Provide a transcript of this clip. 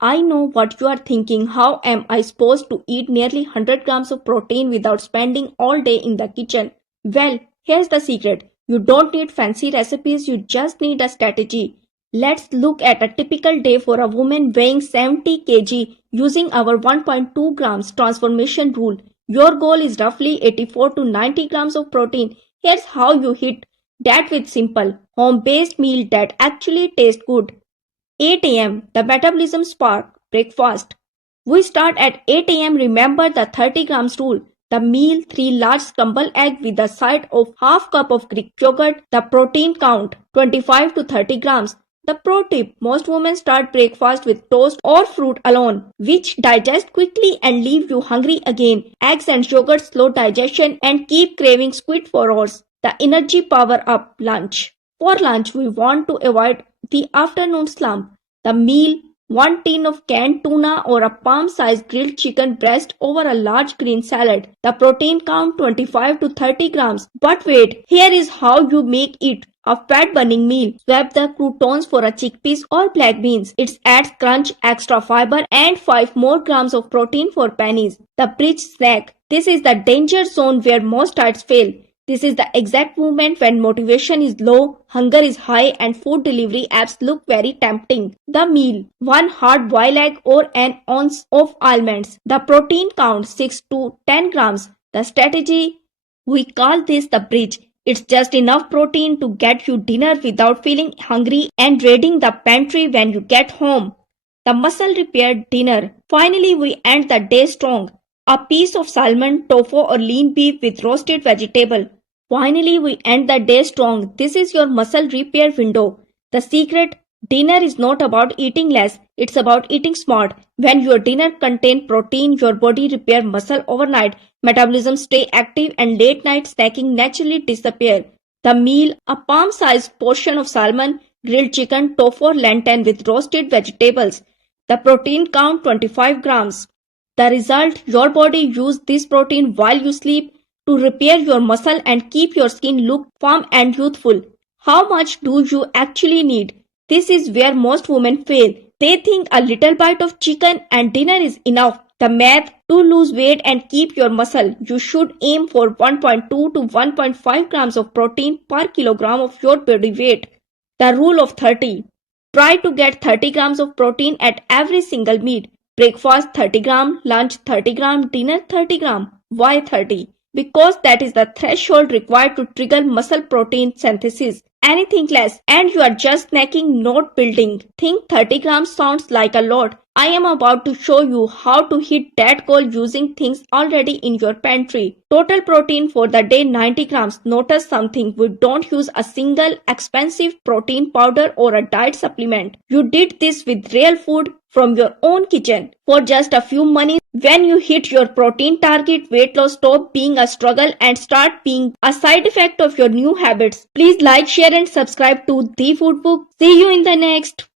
I know what you are thinking. How am I supposed to eat nearly 100 grams of protein without spending all day in the kitchen? Well, here's the secret. You don't need fancy recipes, you just need a strategy. Let's look at a typical day for a woman weighing 70 kg using our 1.2 grams transformation rule. Your goal is roughly 84 to 90 grams of protein. Here's how you hit that with simple, home-based meal that actually tastes good. 8 a.m. The metabolism spark. Breakfast. We start at 8 a.m. Remember the 30 grams rule. The meal, 3 large scrambled egg with a side of half cup of Greek yogurt. The protein count, 25 to 30 grams. The pro tip, most women start breakfast with toast or fruit alone, which digest quickly and leave you hungry again. Eggs and yogurt slow digestion and keep craving squid for hours. The energy power up. Lunch. For lunch, we want to avoid the afternoon slump. The meal, 1 tin of canned tuna or a palm-sized grilled chicken breast over a large green salad. The protein count 25 to 30 grams. But wait, here is how you make it a fat-burning meal. Swap the croutons for a chickpeas or black beans. It adds crunch, extra fiber and 5 more grams of protein for pennies. The bridge snack. This is the danger zone where most diets fail. This is the exact moment when motivation is low, hunger is high and food delivery apps look very tempting. The meal, 1 hard-boiled egg or an ounce of almonds. The protein count 6 to 10 grams. The strategy, we call this the bridge. It's just enough protein to get you dinner without feeling hungry and raiding the pantry when you get home. The muscle repair dinner. Finally, we end the day strong. A piece of salmon, tofu or lean beef with roasted vegetable. Finally, we end the day strong. This is your muscle repair window. The secret, dinner is not about eating less. It's about eating smart. When your dinner contains protein, your body repair muscle overnight. Metabolism stay active and late night snacking naturally disappear. The meal, a palm-sized portion of salmon, grilled chicken, tofu or plantain with roasted vegetables. The protein count 25 grams. The result, your body use this protein while you sleep to repair your muscle and keep your skin look firm and youthful. How much do you actually need? This is where most women fail. They think a little bite of chicken and dinner is enough. The math, to lose weight and keep your muscle, you should aim for 1.2 to 1.5 grams of protein per kilogram of your body weight. The rule of 30. Try to get 30 grams of protein at every single meal. Breakfast 30 gram, lunch 30 gram, dinner 30 gram. Why 30? Because that is the threshold required to trigger muscle protein synthesis. Anything less and you are just snacking, not building. Think 30 grams sounds like a lot. I am about to show you how to hit that goal using things already in your pantry. Total protein for the day 90 grams. Notice something, we don't use a single expensive protein powder or a diet supplement. You did this with real food from your own kitchen for just a few money. When you hit your protein target, weight loss stop being a struggle and start being a side effect of your new habits. Please like, share and subscribe to The Food Book. See you in the next.